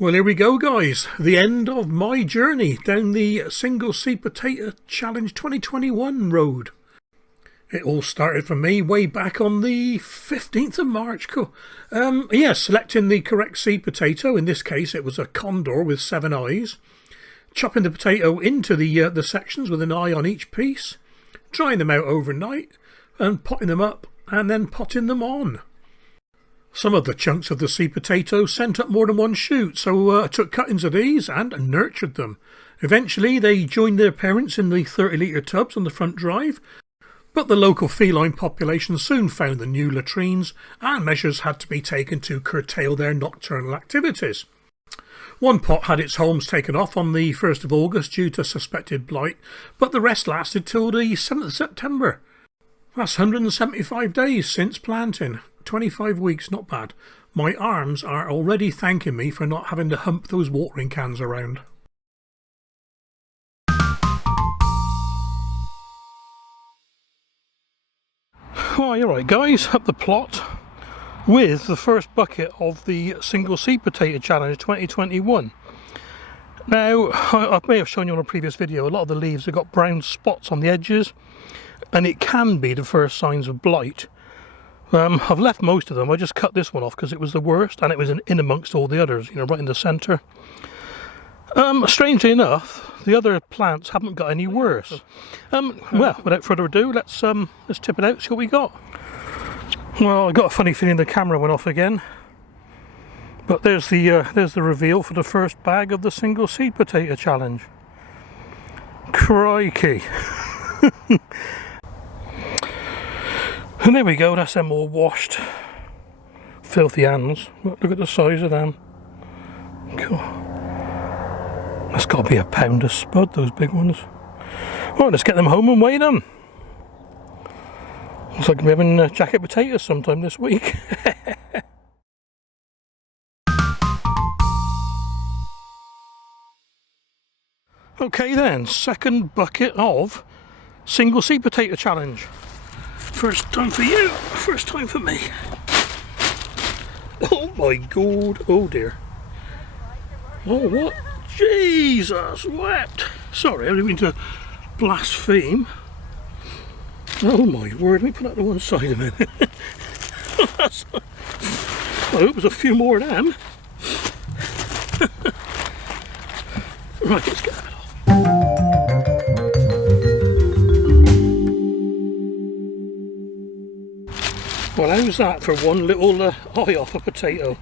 Well, here we go, guys. The end of my journey down the Single Seed Potato Challenge 2021 road. It all started for me way back on the 15th of March. Cool. Selecting the correct seed potato. In this case, it was a condor with 7 eyes. Chopping the potato into the sections with an eye on each piece. Drying them out overnight and potting them up and then potting them on. Some of the chunks of the seed potato sent up more than one shoot, so I took cuttings of these and nurtured them. Eventually they joined their parents in the 30-litre tubs on the front drive, but the local feline population soon found the new latrines and measures had to be taken to curtail their nocturnal activities. One pot had its homes taken off on the 1st of August due to suspected blight, but the rest lasted till the 7th of September. That's 175 days since planting. 25 weeks, not bad. My arms are already thanking me for not having to hump those watering cans around. Right, alright guys, up the plot with the first bucket of the Single Seed Potato Challenge 2021. Now, I may have shown you on a previous video, a lot of the leaves have got brown spots on the edges, and it can be the first signs of blight. I've left most of them. I just cut this one off because it was the worst, and it was in amongst all the others, right in the centre. Strangely enough, the other plants haven't got any worse. Well, without further ado, let's tip it out, see what we got. Well, I got a funny feeling the camera went off again. But there's the reveal for the first bag of the Single Seed Potato Challenge. Crikey! And there we go, that's them all washed. Filthy hands. Look at the size of them. Cool. That's got to be a pound of spud, those big ones. Right, let's get them home and weigh them. Looks like we're having jacket potatoes sometime this week. Okay then, second bucket of Single Seed Potato Challenge. First time for you, first time for me. Oh my god, oh dear. Oh what? Jesus wept. Sorry, I didn't mean to blaspheme. Oh my word, let me put that to one side a minute. I hope there's a few more of them. Right, let's get that off. Well, how's that for one little eye off a potato?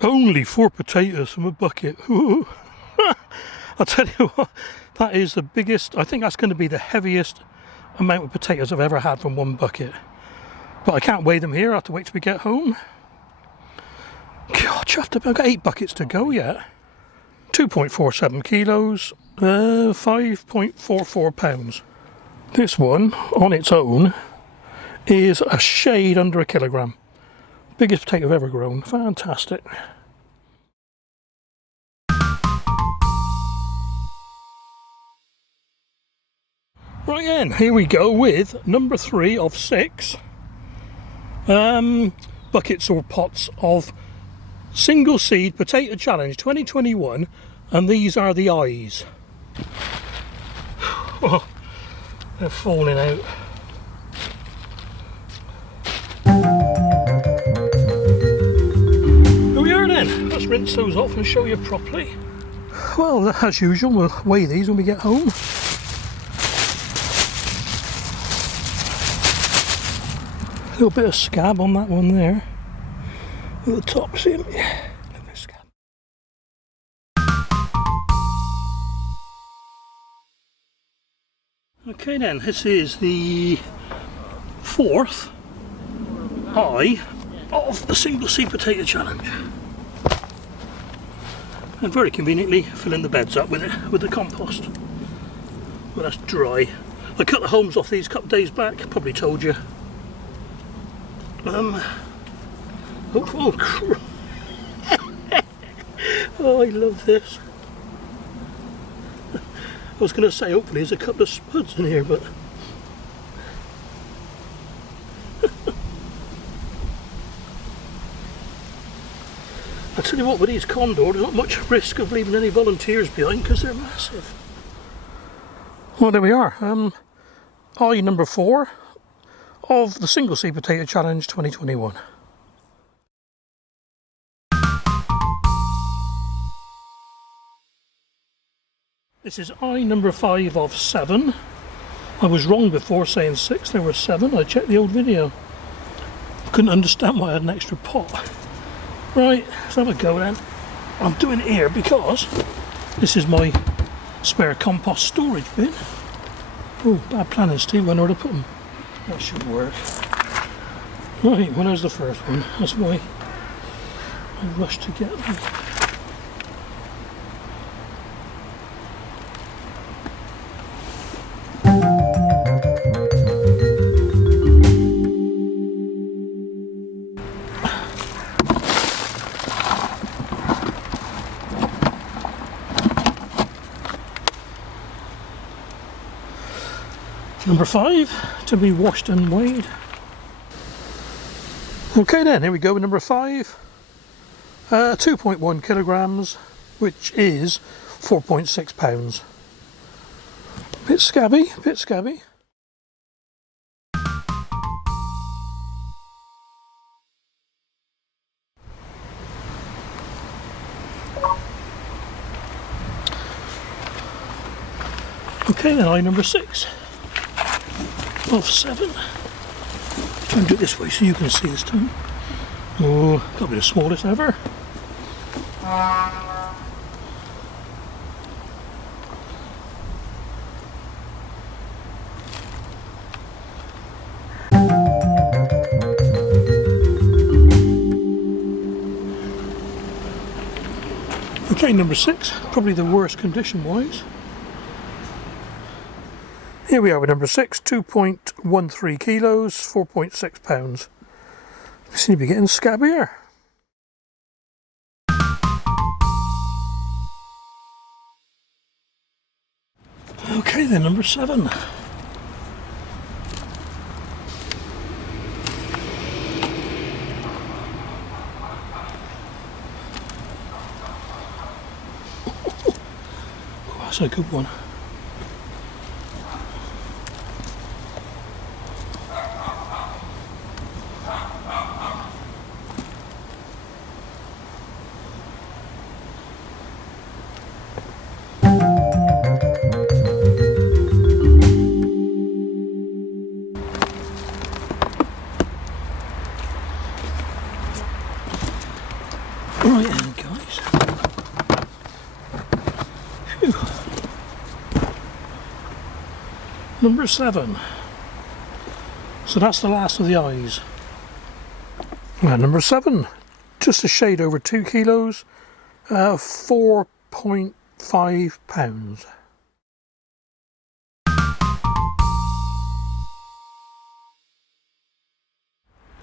Only 4 potatoes from a bucket. I'll tell you what, that is the biggest, I think that's going to be the heaviest amount of potatoes I've ever had from one bucket. But I can't weigh them here, I have to wait till we get home. God, chuffed up, I've got 8 buckets to go yet. 2.47 kilos, 5.44 pounds. This one, on its own, is a shade under a kilogram. Biggest potato I've ever grown. Fantastic. Right then, here we go with number 3 of 6 buckets or pots of Single Seed Potato Challenge 2021, and these are the eyes. Oh, they're falling out. Here we are then. Let's rinse those off and show you properly. Well, as usual, we'll weigh these when we get home. A little bit of scab on that one there. At the top, see it? Yeah, a little bit of scab. Okay then, this is the 4th eye of the Single Seed Potato Challenge. And very conveniently filling the beds up with it, with the compost. Well, that's dry. I cut the homes off these a couple of days back, probably told you. Oh, I love this. I was going to say hopefully there's a couple of spuds in here, but tell you what, with these Condor, there's not much risk of leaving any volunteers behind because they're massive. Well, there we are. Eye number 4 of the Single Seed Potato Challenge 2021. This is eye number 5 of 7. I was wrong before saying 6, there were 7. I checked the old video. Couldn't understand why I had an extra pot. Right, let's have a go then. I'm doing it here because this is my spare compost storage bin. Oh, bad planning, Steve, when to put them. That should work. Right, well, there's the first one. That's why I rushed to get them. Number 5 to be washed and weighed. Okay then, here we go with number 5. 2.1 kilograms, which is 4.6 pounds. Bit scabby, bit scabby. Okay then, eye number 6. Of 7. Try and do it this way so you can see this time. Oh, got to be the smallest ever. Okay, number 6, probably the worst condition wise. Here we are with number 6, 2.13 kilos, 4.6 pounds. We seem to be getting scabbier. Okay then, number 7. Oh, that's a good one. Right then, guys. Phew. Number 7. So that's the last of the eyes. Well, number 7, just a shade over 2 kilos, 4.5 pounds.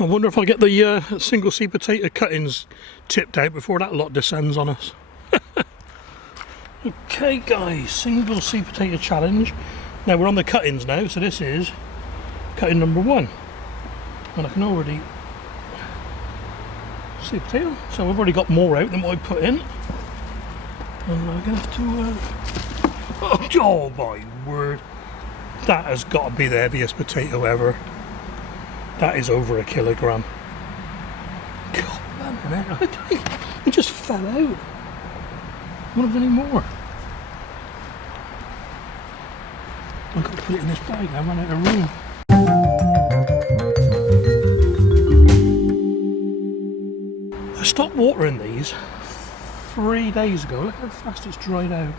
I wonder if I'll get the single seed potato cuttings tipped out before that lot descends on us. Okay guys, single seed potato challenge. Now we're on the cuttings now, so this is cutting number 1. And I can already see potato, so I've already got more out than what I put in. And I'm going to have to... oh my word. That has got to be the heaviest potato ever. That is over a kilogram. God, man, it just fell out. What have any more? I've got to put it in this bag. I ran out of room. I stopped watering these 3 days ago. Look how fast it's dried out.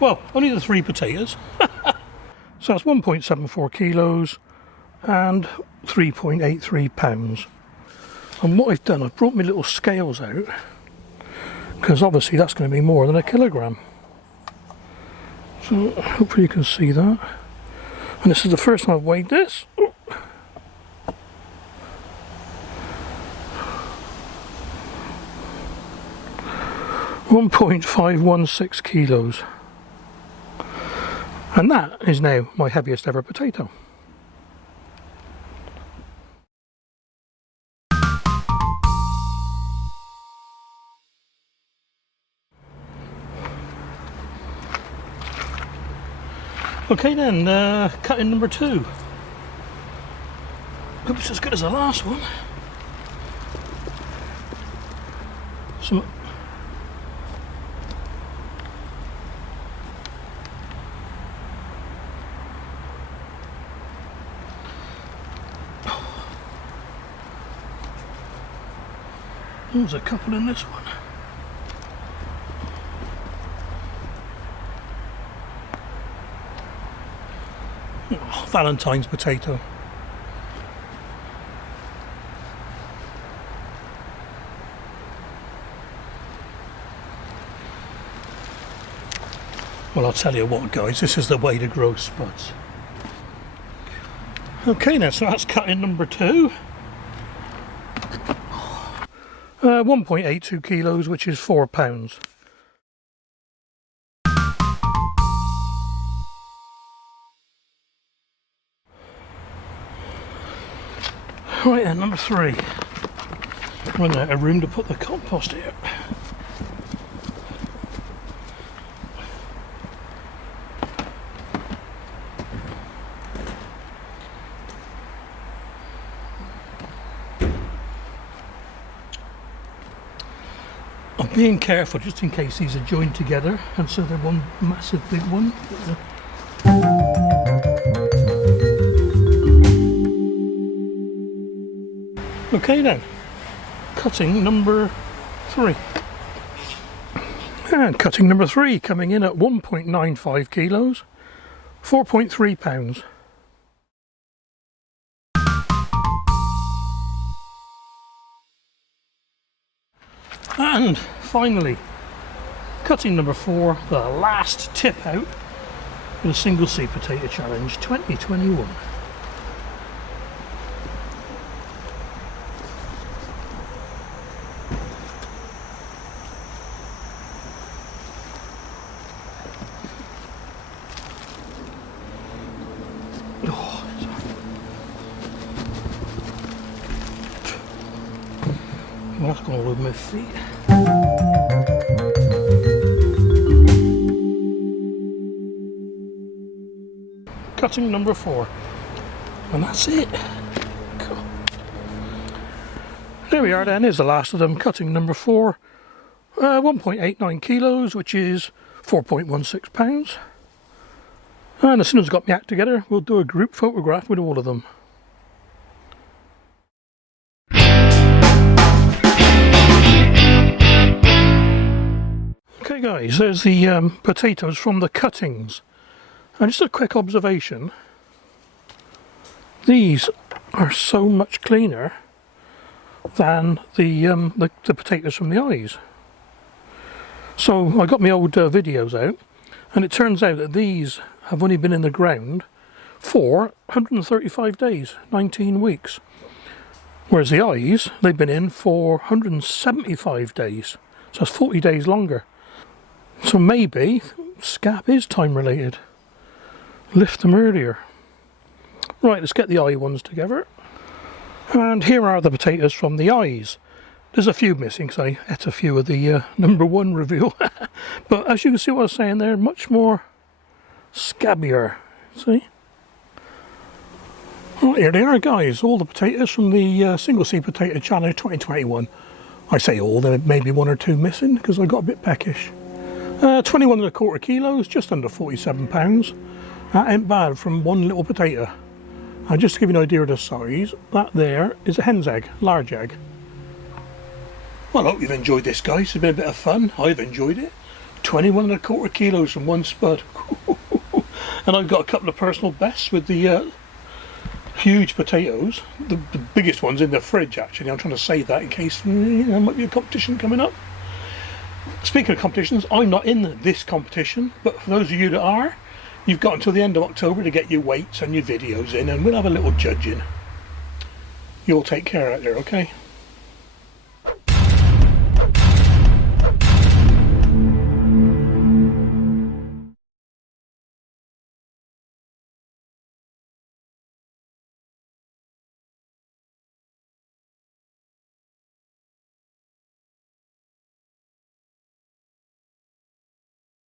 Well, only the 3 potatoes. So that's 1.74 kilos. And 3.83 pounds. And what I've done, I've brought my little scales out because obviously that's going to be more than a kilogram. So hopefully you can see that. And this is the first time I've weighed this. 1.516 kilos. And that is now my heaviest ever potato. Okay then, cutting number 2. Hope it's as good as the last one. Some there's a couple in this one. Oh, Valentine's potato. Well, I'll tell you what, guys, this is the way to grow spuds. Okay then, so that's cutting number 2. 1.82 kilos, which is 4 pounds. Right then, number 3. Run out of room to put the compost here. I'm being careful just in case these are joined together, and so they're one massive big one. Okay then, cutting number 3. And cutting number 3 coming in at 1.95 kilos, 4.3 pounds. And finally, cutting number 4, the last tip out for the Single Seed Potato Challenge 2021. Well, that's going to with my feet. Cutting number 4, and that's it. Cool. There we are then, here's the last of them, cutting number 4, 1.89 kilos, which is 4.16 pounds. And as soon as I've got my act together, we'll do a group photograph with all of them. Okay guys, there's the potatoes from the cuttings. And just a quick observation, these are so much cleaner than the potatoes from the eyes. So I got my old videos out, and it turns out that these have only been in the ground for 135 days, 19 weeks. Whereas the eyes, they've been in for 175 days, so it's 40 days longer. So maybe SCAP is time related. Lift them earlier. Right, let's get the eye ones together. And here are the potatoes from the eyes. There's a few missing because I ate a few of the number 1 reveal. But as you can see what I was saying, they're much more scabbier. See? Right, here they are guys, all the potatoes from the Single Seed Potato Challenge 2021. I say all, there may be 1 or 2 missing because I got a bit peckish. 21.25 kilos, just under 47 pounds. That ain't bad from one little potato. And just to give you an idea of the size, that there is a hen's egg, large egg. Well, I hope you've enjoyed this, guys. It's been a bit of fun. I've enjoyed it. 21.25 kilos from one spud. And I've got a couple of personal bests with the huge potatoes. The biggest one's in the fridge, actually. I'm trying to save that in case there might be a competition coming up. Speaking of competitions, I'm not in this competition, but for those of you that are, you've got until the end of October to get your weights and your videos in, and we'll have a little judging. You all take care out there, okay?